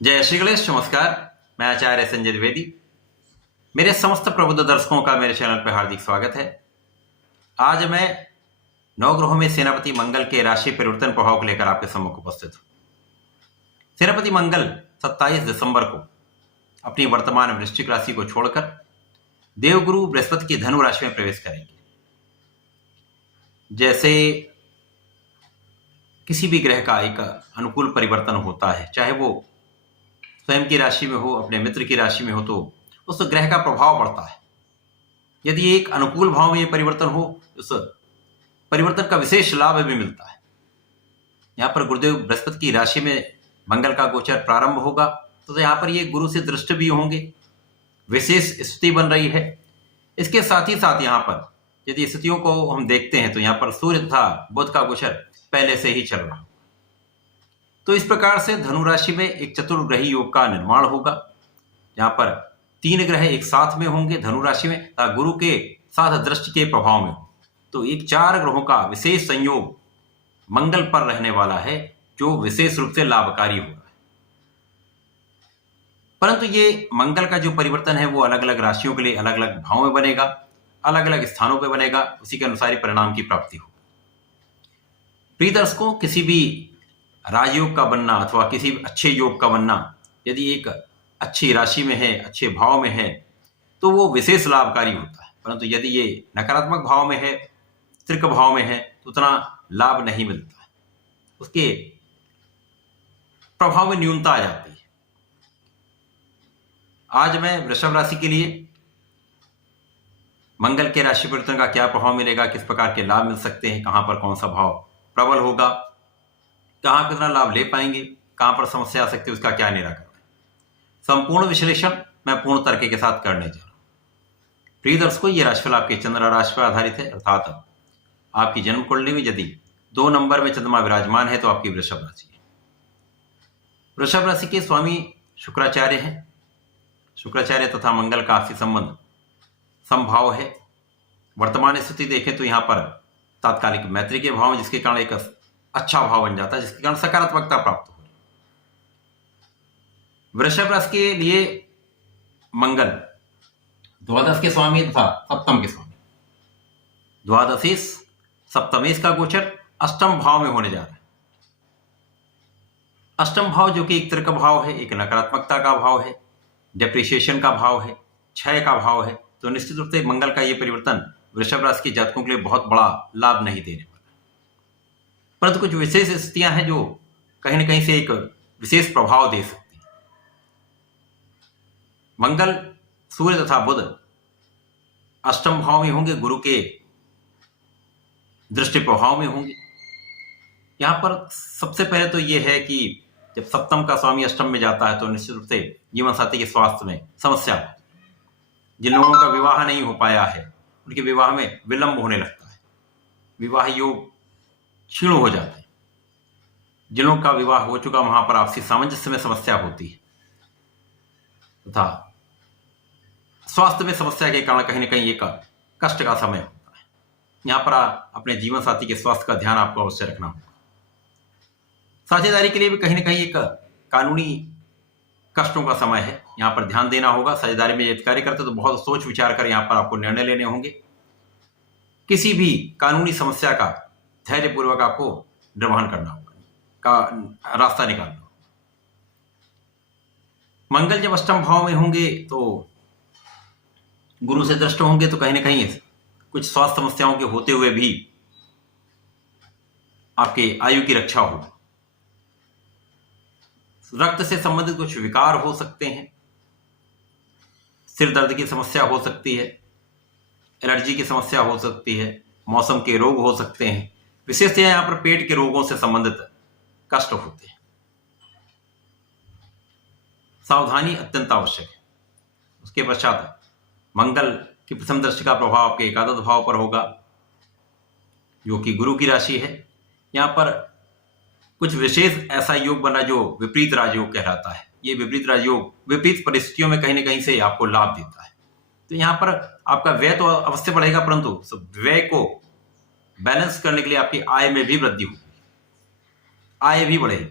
जय श्री गणेश। नमस्कार, मैं आचार्य संजय द्विवेदी। मेरे समस्त प्रबुद्ध दर्शकों का मेरे चैनल पर हार्दिक स्वागत है। आज मैं नवग्रहों में सेनापति मंगल के राशि परिवर्तन प्रभाव को लेकर आपके सम्मुख उपस्थित हूं। सेनापति मंगल 27 दिसंबर को अपनी वर्तमान वृश्चिक राशि को छोड़कर देवगुरु बृहस्पति की धनु राशि में प्रवेश करेंगे। जैसे किसी भी ग्रह का एक अनुकूल परिवर्तन होता है, चाहे वो स्वयं की राशि में हो, अपने मित्र की राशि में हो, तो उस ग्रह का प्रभाव बढ़ता है। यदि एक अनुकूल भाव में यह परिवर्तन हो, उस परिवर्तन का विशेष लाभ भी मिलता है। यहाँ पर गुरुदेव बृहस्पति की राशि में मंगल का गोचर प्रारंभ होगा, तो यहाँ पर ये गुरु से दृष्ट भी होंगे, विशेष स्थिति बन रही है। इसके साथ ही साथ यहाँ पर यदि स्थितियों को हम देखते हैं तो यहाँ पर सूर्य तथा बुध का गोचर पहले से ही चल रहा। तो इस प्रकार से धनु राशि में एक चतुर्ग्रही योग का निर्माण होगा। यहाँ पर 3 ग्रह एक साथ में होंगे धनु राशि में, गुरु के साथ दृष्टि के प्रभाव में हो, तो एक 4 ग्रहों का विशेष संयोग मंगल पर रहने वाला है, जो विशेष रूप से लाभकारी होगा। परंतु ये मंगल का जो परिवर्तन है वो अलग अलग राशियों के लिए अलग अलग भाव में बनेगा, अलग अलग स्थानों पर बनेगा, उसी के अनुसार ही परिणाम की प्राप्ति होगी। प्रिय दर्शकों, किसी भी राजयोग का बनना अथवा किसी अच्छे योग का बनना यदि एक अच्छी राशि में है, अच्छे भाव में है, तो वो विशेष लाभकारी होता है। परंतु यदि ये नकारात्मक भाव में है, त्रिक भाव में है, तो उतना लाभ नहीं मिलता है, उसके प्रभाव में न्यूनता आ जाती है। आज मैं वृषभ राशि के लिए मंगल के राशि परिवर्तन का क्या प्रभाव मिलेगा, किस प्रकार के लाभ मिल सकते हैं, कहां पर कौन सा भाव प्रबल होगा, कहां कितना लाभ ले पाएंगे, कहां पर समस्या आ सकती है, उसका क्या निराकरण है, संपूर्ण विश्लेषण मैं पूर्ण तर्क के साथ करने जा रहा हूं। प्रिय दर्शकों, ये राशिफल आपके चंद्र राशि पर आधारित है, अर्थात आपकी जन्म कुंडली में यदि 2 नंबर में चंद्रमा विराजमान है तो आपकी वृषभ राशि है। वृषभ राशि के स्वामी शुक्राचार्य हैं। शुक्राचार्य तथा मंगल का आपसी संबंध समभाव है। वर्तमान स्थिति देखें तो यहां पर तात्कालिक मैत्री के भाव, जिसके कारण एक अच्छा भाव बन जाता है, जिसके कारण सकारात्मकता प्राप्त हो रही। वृषभ राशि के लिए मंगल द्वादश के स्वामी तथा सप्तम के स्वामी, द्वादशीश सप्तमेश का गोचर अष्टम भाव में होने जा रहा है। अष्टम भाव जो कि एक त्रिक भाव है, एक नकारात्मकता का भाव है, डेप्रिसिएशन का भाव है, क्षय का भाव है, तो निश्चित रूप से मंगल का यह परिवर्तन वृषभ राशि के जातकों के लिए बहुत बड़ा लाभ नहीं देने वाला। परंतु कुछ विशेष स्थितियां हैं जो कहीं ना कहीं से एक विशेष प्रभाव दे सकती है। मंगल, सूर्य तथा बुध अष्टम भाव में होंगे, गुरु के दृष्टि प्रभाव में होंगे। यहां पर सबसे पहले तो यह है कि जब सप्तम का स्वामी अष्टम में जाता है तो निश्चित रूप से जीवन साथी के स्वास्थ्य में समस्या, जिन लोगों का विवाह नहीं हो पाया है उनके विवाह में विलंब होने लगता है, विवाह योग क्षीण हो जाते हैं। जिन लोगों का विवाह हो चुका वहां पर आपसी सामंजस्य में समस्या होती है तथा स्वास्थ्य में समस्या के कारण कहीं ना कहीं एक कष्ट का समय होता है। यहां पर अपने जीवन साथी के स्वास्थ्य का ध्यान आपको अवश्य रखना होगा। साझेदारी के लिए भी कहीं ना कहीं एक कानूनी कष्टों का समय है, यहां पर ध्यान देना होगा। साझेदारी में यदि कार्य करते तो बहुत सोच विचार कर यहां पर आपको निर्णय लेने होंगे। किसी भी कानूनी समस्या का धैर्यपूर्वक आपको निर्वहन करना होगा, का रास्ता निकालना होगा। मंगल जब अष्टम भाव में होंगे तो गुरु से दृष्ट होंगे, तो कहीं ना कहीं कुछ स्वास्थ्य समस्याओं के होते हुए भी आपके आयु की रक्षा होगी। रक्त से संबंधित कुछ विकार हो सकते हैं, सिर दर्द की समस्या हो सकती है, एलर्जी की समस्या हो सकती है, मौसम के रोग हो सकते हैं। विशेषतः यहां पर पेट के रोगों से संबंधित कष्ट होते हैं। सावधानी अत्यंत आवश्यक है। उसके पश्चात मंगल की प्रथम दृष्टि का प्रभाव आपके एकादश भाव पर होगा, जो कि गुरु की राशि है। यहां पर कुछ विशेष ऐसा योग बना जो विपरीत राजयोग कहलाता है। ये विपरीत राजयोग विपरीत परिस्थितियों में कहीं ना कहीं से आपको लाभ देता है। तो यहां पर आपका व्यय तो अवश्य बढ़ेगा, परंतु व्यय को बैलेंस करने के लिए आपकी आय में भी वृद्धि होगी, आय भी बढ़ेगी।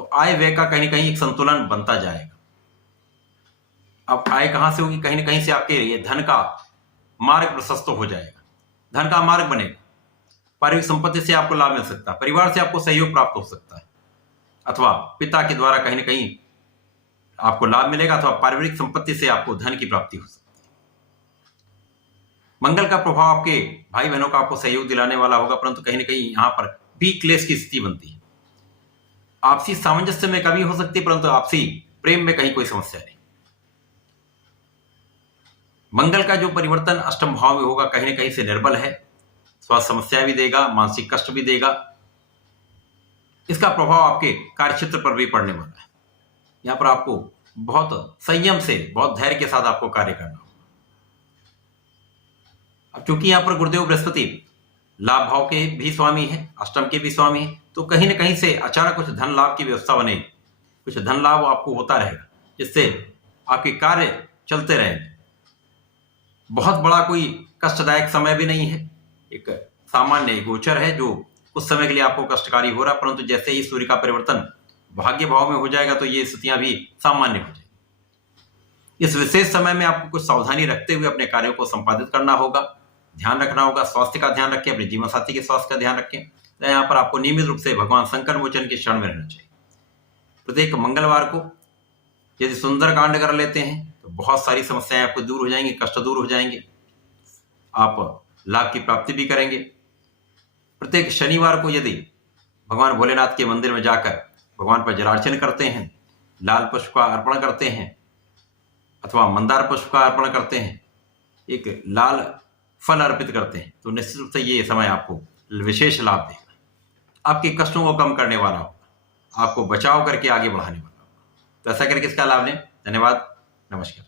तो आय व्यय का कहीं ना कहीं एक संतुलन बनता जाएगा। अब आय कहां से होगी? कहीं ना कहीं से आपके ये धन का मार्ग प्रशस्त हो जाएगा, धन का मार्ग बनेगा। पारिवारिक संपत्ति से आपको लाभ मिल सकता है, परिवार से आपको सहयोग प्राप्त हो सकता है, अथवा पिता के द्वारा कहीं ना कहीं आपको लाभ मिलेगा, अथवा पारिवारिक संपत्ति से आपको धन की प्राप्ति हो सकती है। मंगल का प्रभाव आपके भाई बहनों का आपको सहयोग दिलाने वाला होगा, परंतु कहीं ना कहीं यहां पर भी क्लेश की स्थिति बनती है। आपसी सामंजस्य में कमी हो सकती है, परंतु आपसी प्रेम में कहीं कोई समस्या नहीं। मंगल का जो परिवर्तन अष्टम भाव में होगा कहीं ना कहीं से निर्बल है, स्वास्थ्य समस्या भी देगा, मानसिक कष्ट भी देगा। इसका प्रभाव आपके कार्यक्षेत्र पर भी पड़ने वाला है। यहां पर आपको बहुत संयम से, बहुत धैर्य के साथ आपको कार्य करना होगा। अब क्योंकि यहां पर गुरुदेव बृहस्पति लाभ भाव के भी स्वामी है, अष्टम के भी स्वामी है, तो कहीं ना कहीं से अचानक कुछ धन लाभ की व्यवस्था बने, कुछ धन लाभ आपको होता रहेगा, जिससे आपके कार्य चलते रहेंगे। बहुत बड़ा कोई कष्टदायक समय भी नहीं है, एक सामान्य गोचर है जो कुछ समय के लिए आपको कष्टकारी हो रहा, परंतु जैसे ही सूर्य का परिवर्तन भाग्य भाव में हो जाएगा तो ये स्थितियां भी सामान्य हो जाएगी। इस विशेष समय में आपको कुछ सावधानी रखते हुए अपने कार्यों को संपादित करना होगा, ध्यान रखना होगा। स्वास्थ्य का ध्यान रखें, अपने जीवन साथी के स्वास्थ्य का ध्यान रखें। तो यहाँ पर आपको नियमित रूप से भगवान शंकर मोचन के शरण में रहना चाहिए। प्रत्येक मंगलवार को यदि सुंदर कांड कर लेते हैं तो बहुत सारी समस्याएं आपको दूर हो जाएंगी, कष्ट दूर हो जाएंगे, आप लाभ की प्राप्ति भी करेंगे। प्रत्येक शनिवार को यदि भगवान भोलेनाथ के मंदिर में जाकर भगवान पर जलार्चन करते हैं, लाल पुष्प का अर्पण करते हैं अथवा मंदार पुष्प का अर्पण करते हैं, एक लाल फल अर्पित करते हैं, तो निश्चित रूप से ये समय आपको विशेष लाभ देगा, आपके कष्टों को कम करने वाला होगा, आपको बचाव करके आगे बढ़ाने वाला होगा। तो ऐसा करके इसका लाभ लें। धन्यवाद, नमस्कार।